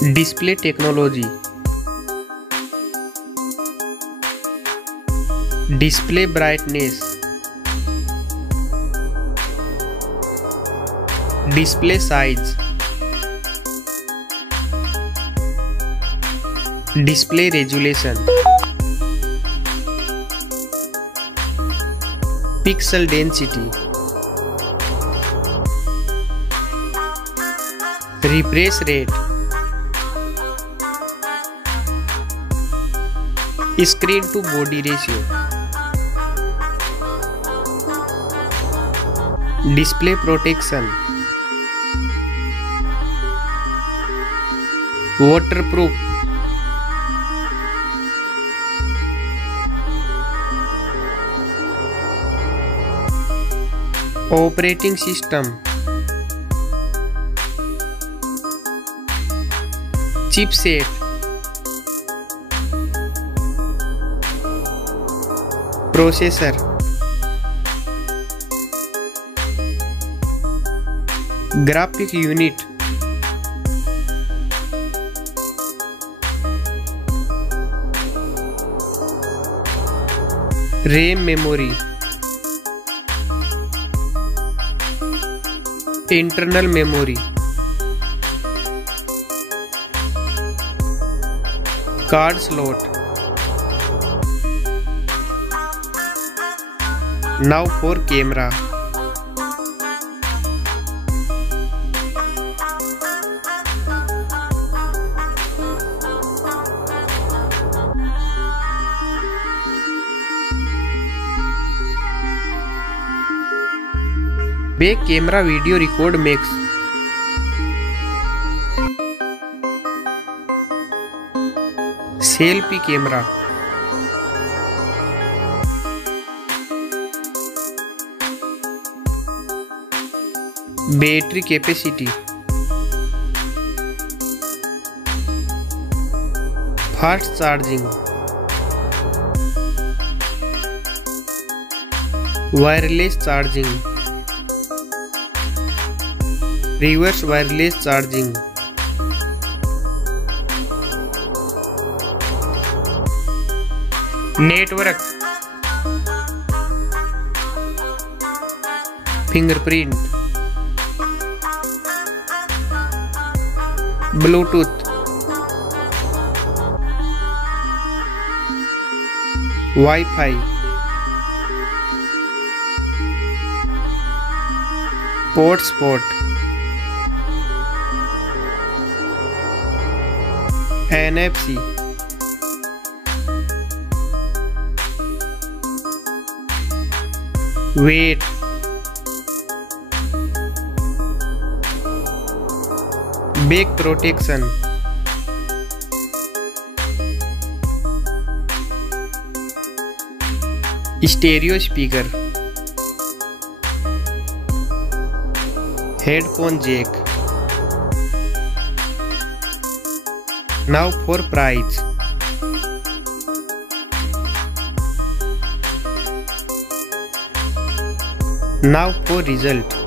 Display technology. Display brightness. Display size. Display resolution. Pixel density. Refresh rate. Screen to body ratio. Display protection. Waterproof. Operating system. Chipset. Processor. Graphic unit. RAM memory. Internal memory. Card slot. Now for camera. Back camera video record makes. Selfie camera. Battery capacity. Fast charging. Wireless charging. Reverse wireless charging. Network. Fingerprint. Bluetooth. Wi-Fi. Hotspot. NFC. Weight. Back protection. Stereo speaker. Headphone jack. Now for price. Now for result.